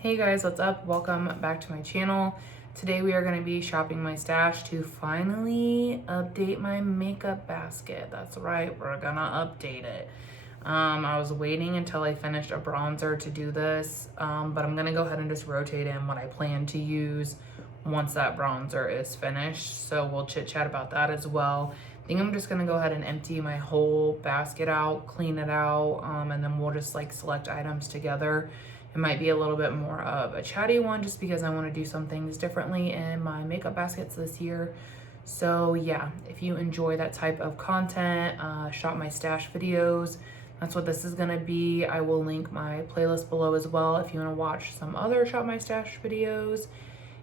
Hey guys, what's up? Welcome back to my channel. Today we are going to be shopping my stash to finally update my makeup basket. That's right, we're gonna update it. I was waiting until I finished a bronzer to do this, but I'm gonna go ahead and just rotate in what I plan to use once that bronzer is finished. So we'll chit chat about that as well. I think I'm just gonna go ahead and empty my whole basket out, clean it out, and then we'll just like select items together. It might be a little bit more of a chatty one just because I want to do some things differently in my makeup baskets this year. So yeah, if you enjoy that type of content, shop my stash videos, that's what this is going to be. I will link my playlist below as well if you want to watch some other shop my stash videos.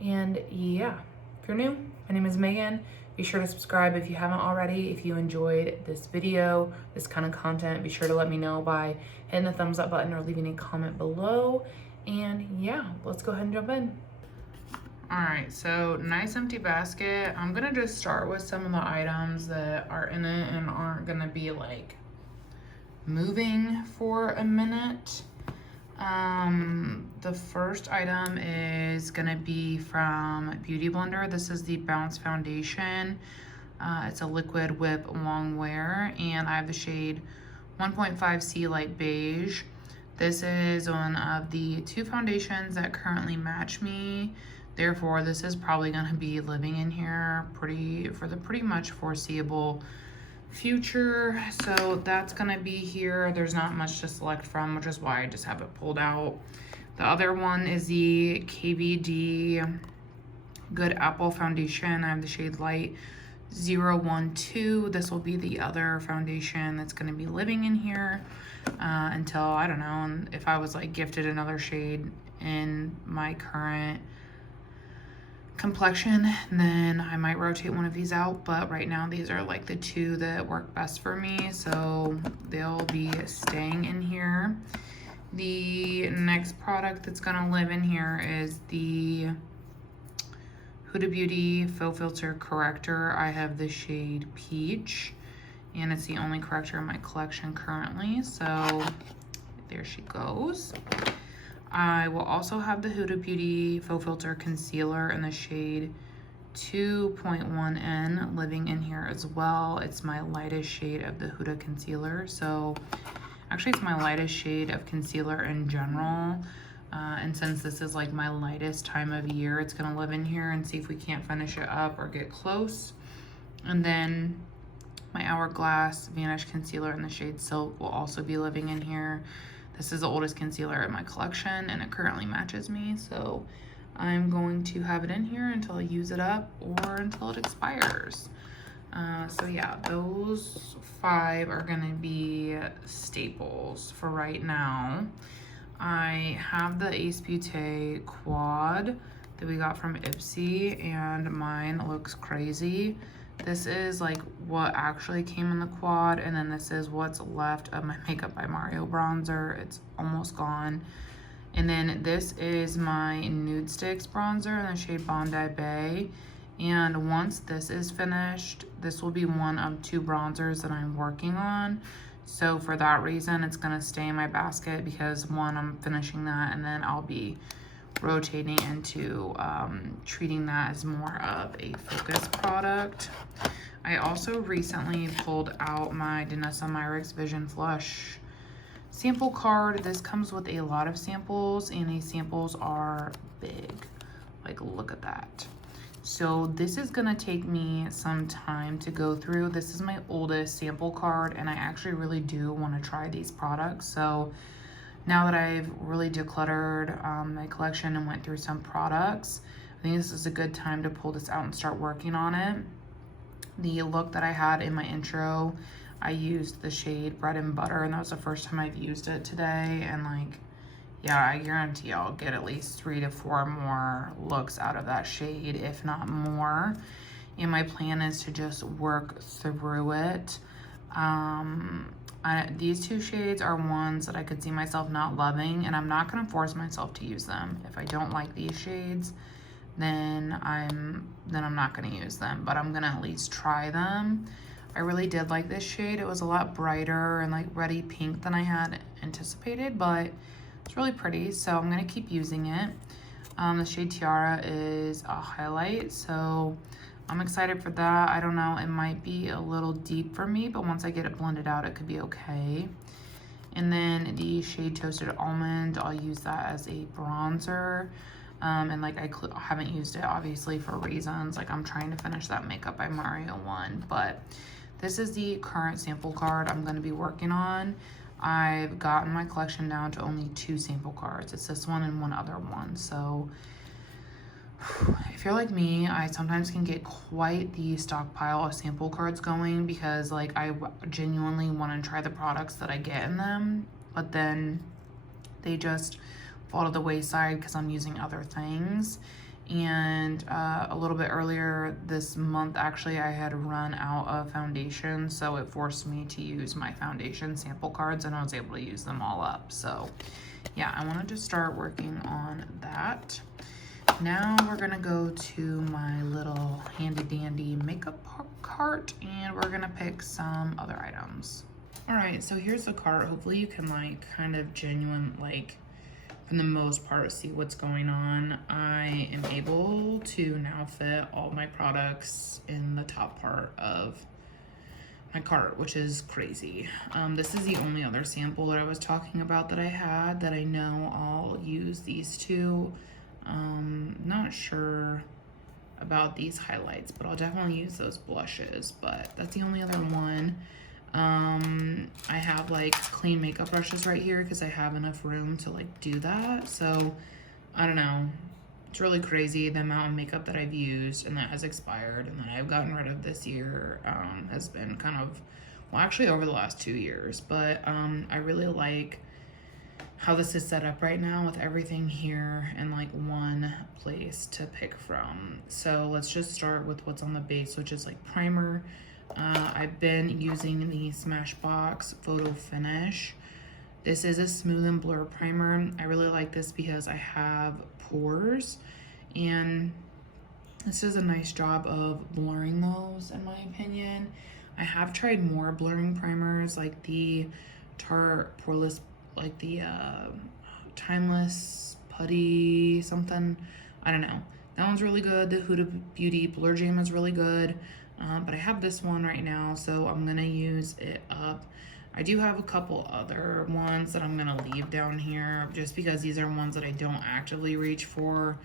And yeah, if you're new, my name is Megan. Be sure to subscribe if you haven't already. If you enjoyed this video, this kind of content, be sure to let me know by hitting the thumbs up button or leaving a comment below. And yeah, let's go ahead and jump in. All right, so nice empty basket. I'm gonna just start with some of the items that are in it and aren't gonna be like moving for a minute. The first item is gonna be from Beauty Blender. This is the Bounce Foundation. It's a liquid whip long wear, and I have the shade 1.5C Light Beige. This is one of the two foundations that currently match me. Therefore, this is probably gonna be living in here for the pretty much foreseeable future. So that's gonna be here. There's not much to select from, which is why I just have it pulled out. The other one is the KVD Good Apple Foundation. I have the shade Light 012. This will be the other foundation that's gonna be living in here until, I don't know, if I was like gifted another shade in my current complexion, then I might rotate one of these out, but right now these are like the two that work best for me, so they'll be staying in here. The next product that's gonna live in here is the Huda Beauty Faux Filter Corrector. I have the shade Peach, and it's the only corrector in my collection currently, so there she goes. I will also have the Huda Beauty Faux Filter Concealer in the shade 2.1N living in here as well. It's my lightest shade of the Huda concealer. So actually it's my lightest shade of concealer in general. And since this is like my lightest time of year, it's gonna live in here and see if we can't finish it up or get close. And then my Hourglass Vanish Concealer in the shade Silk will also be living in here. This is the oldest concealer in my collection and it currently matches me, so I'm going to have it in here until I use it up or until it expires. So yeah, those 5 are gonna be staples for right now. I have the Ace Beauté quad that we got from Ipsy and mine looks crazy. This is like what actually came in the quad, and then this is what's left of my Makeup by Mario bronzer. It's almost gone. And then this is my Nude Sticks bronzer in the shade Bondi Bay. And once this is finished, this will be one of 2 bronzers that I'm working on. So for that reason, it's gonna stay in my basket because one, I'm finishing that, and then I'll be rotating into treating that as more of a focus product. I also recently pulled out my Danessa Myricks Vision Flush sample card. This comes with a lot of samples, and these samples are big. Like, look at that. So this is gonna take me some time to go through. This is my oldest sample card, and I actually really do want to try these products. So now that I've really decluttered my collection and went through some products, I think this is a good time to pull this out and start working on it. The look that I had in my intro, I used the shade Bread and Butter, and that was the first time I've used it today. And like, yeah, I guarantee I'll get at least 3 to 4 more looks out of that shade, if not more. And my plan is to just work through it. These 2 shades are ones that I could see myself not loving, and I'm not going to force myself to use them. If I don't like these shades, then I'm not going to use them, but I'm going to at least try them. I really did like this shade. It was a lot brighter and like reddy pink than I had anticipated, but It's really pretty, so I'm gonna keep using it. The shade Tiara is a highlight, so I'm excited for that. I don't know, it might be a little deep for me, but once I get it blended out, it could be okay. And then the shade Toasted Almond, I'll use that as a bronzer. And like I haven't used it obviously for reasons, like I'm trying to finish that Makeup by Mario one, but this is the current sample card I'm gonna be working on. I've gotten my collection down to only 2 sample cards. It's this one and one other one. So if you're like me, I sometimes can get quite the stockpile of sample cards going because like I genuinely want to try the products that I get in them, but then they just fall to the wayside because I'm using other things. And a little bit earlier this month, actually, I had run out of foundation, so it forced me to use my foundation sample cards, and I was able to use them all up. So yeah, I wanted to start working on that. Now we're gonna go to my little handy dandy makeup cart, and we're gonna pick some other items. All right, so here's the cart. Hopefully you can like kind of for the most part, see what's going on. I am able to now fit all my products in the top part of my cart, which is crazy. This is the only other sample that I was talking about that I had that I know I'll use these two. Not sure about these highlights, but I'll definitely use those blushes, but that's the only other one. I have like clean makeup brushes right here because I have enough room to like do that. So I don't know, it's really crazy the amount of makeup that I've used and that has expired and that I've gotten rid of this year. Has been kind of, well, actually over the last 2 years, but I really like how this is set up right now with everything here in like one place to pick from. So let's just start with what's on the base, which is like primer. I've been using the Smashbox Photo Finish. This is a smooth and blur primer. I really like this because I have pores and this does a nice job of blurring those in my opinion. I have tried more blurring primers like the Tarte Poreless, like the Timeless Putty something. I don't know. That one's really good. The Huda Beauty Blur Jam is really good. But I have this one right now, so I'm gonna use it up. I do have a couple other ones that I'm gonna leave down here just because these are ones that I don't actively reach for.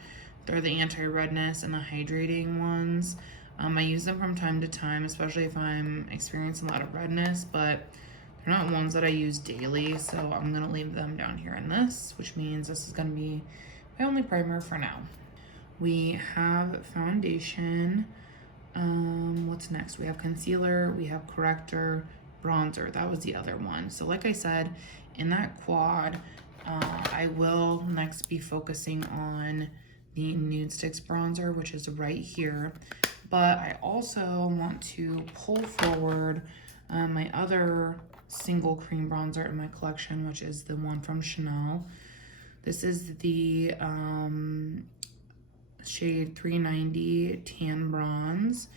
They're the anti-redness and the hydrating ones. I use them from time to time, especially if I'm experiencing a lot of redness, but they're not ones that I use daily, so I'm gonna leave them down here in this, which means this is gonna be my only primer for now. We have foundation. What's next? We have concealer, we have corrector, bronzer. That was the other one. So like I said, in that quad, I will next be focusing on the Nude Sticks bronzer, which is right here. But I also want to pull forward my other single cream bronzer in my collection, which is the one from Chanel. This is the shade 390 Tan Bronze.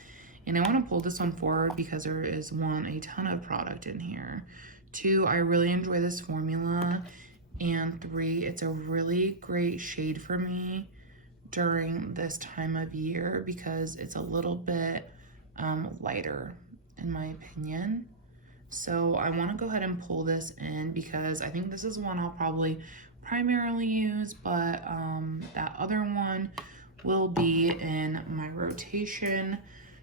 And I want to pull this one forward because there is one, a ton of product in here. 2, I really enjoy this formula. And 3, it's a really great shade for me during this time of year because it's a little bit lighter in my opinion. So I want to go ahead and pull this in because I think this is one I'll probably primarily use, but that other one will be in my rotation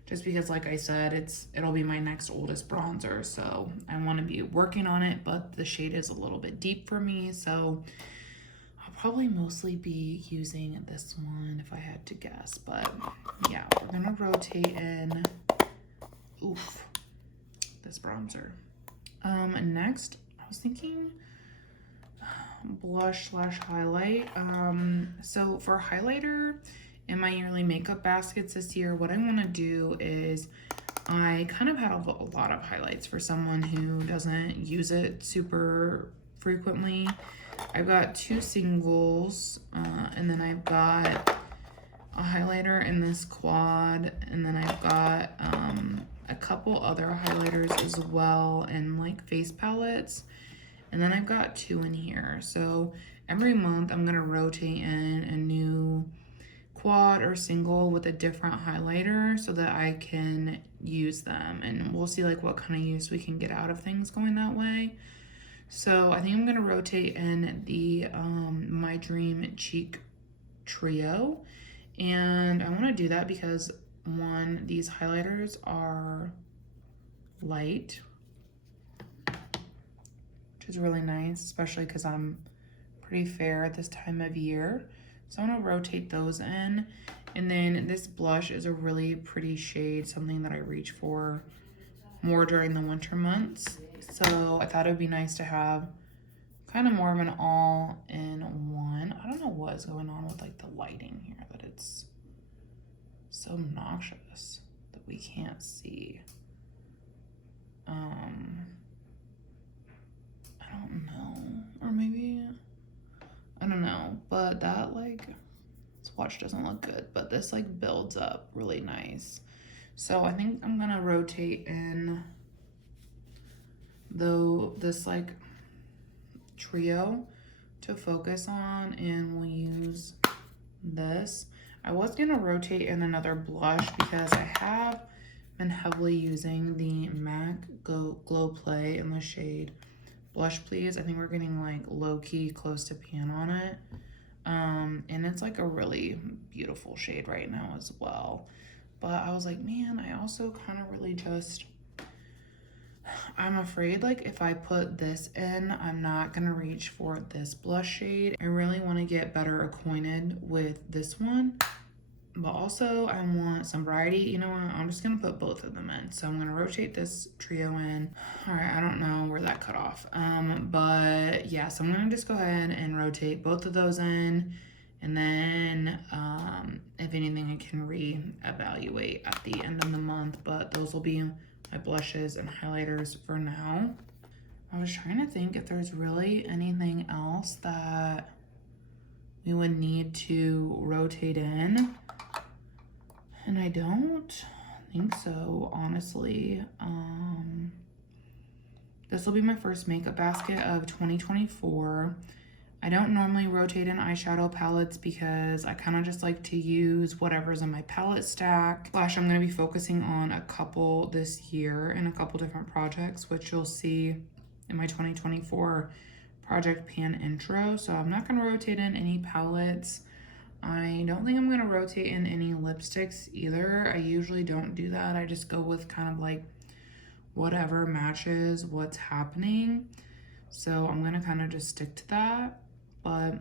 just because like I said, it'll be my next oldest bronzer, so I want to be working on it, but the shade is a little bit deep for me, so I'll probably mostly be using this one if I had to guess. But yeah, we're gonna rotate in this bronzer. Next I was thinking blush slash highlight. So for highlighter in my yearly makeup baskets this year, what I want to do is I kind of have a lot of highlights for someone who doesn't use it super frequently. I've got 2 singles, and then I've got a highlighter in this quad, and then I've got a couple other highlighters as well, and like face palettes. And then I've got 2 in here. So every month I'm gonna rotate in a new quad or single with a different highlighter so that I can use them, and we'll see like what kind of use we can get out of things going that way. So I think I'm gonna rotate in the My Dream Cheek Trio, and I want to do that because one, these highlighters are light, which is really nice, especially because I'm pretty fair at this time of year. So I'm gonna rotate those in. And then this blush is a really pretty shade, something that I reach for more during the winter months. So I thought it would be nice to have kind of more of an all-in-one. I don't know what is going on with like the lighting here, that it's so obnoxious that we can't see. I don't know, or maybe, I don't know, but that like, this watch doesn't look good, but this like builds up really nice. So I think I'm gonna rotate in this like trio to focus on, and we'll use this. I was gonna rotate in another blush because I have been heavily using the MAC Glow Play in the shade Blush Please. I think we're getting like low-key close to pan on it. And it's like a really beautiful shade right now as well. But I was like, man, I also kind of really just, I'm afraid like if I put this in, I'm not gonna reach for this blush shade. I really want to get better acquainted with this one, but also I want some variety. You know what, I'm just gonna put both of them in. So I'm gonna rotate this trio in. All right, I don't know where that cut off, but yeah, so I'm gonna just go ahead and rotate both of those in, and then if anything I can reevaluate at the end of the month, but those will be my blushes and highlighters for now. I was trying to think if there's really anything else that we would need to rotate in, and I don't think so, honestly. This will be my first makeup basket of 2024. I don't normally rotate in eyeshadow palettes because I kind of just like to use whatever's in my palette stack. Slash, I'm going to be focusing on a couple this year and a couple different projects, which you'll see in my 2024 project pan intro. So I'm not going to rotate in any palettes. I don't think I'm going to rotate in any lipsticks either. I usually don't do that. I just go with kind of like whatever matches what's happening. So I'm going to kind of just stick to that. But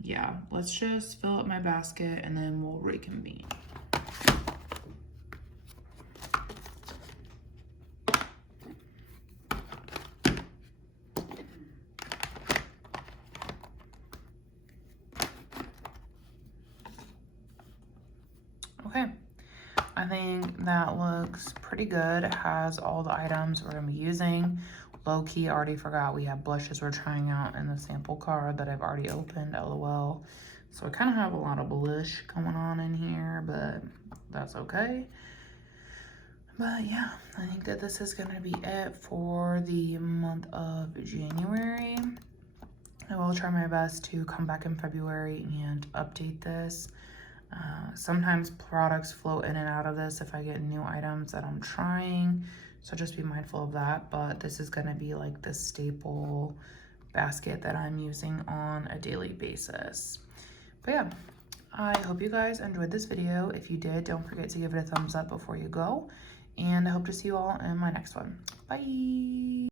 yeah, let's just fill up my basket and then we'll reconvene. Okay, I think that looks pretty good. It has all the items we're gonna be using. Low-key, already forgot we have blushes we're trying out in the sample card that I've already opened, LOL. So I kind of have a lot of blush going on in here, but that's okay. But yeah, I think that this is gonna be it for the month of January. I will try my best to come back in February and update this. Sometimes products flow in and out of this if I get new items that I'm trying, so just be mindful of that. But this is going to be like the staple basket that I'm using on a daily basis. But yeah, I hope you guys enjoyed this video. If you did, don't forget to give it a thumbs up before you go, and I hope to see you all in my next one. Bye.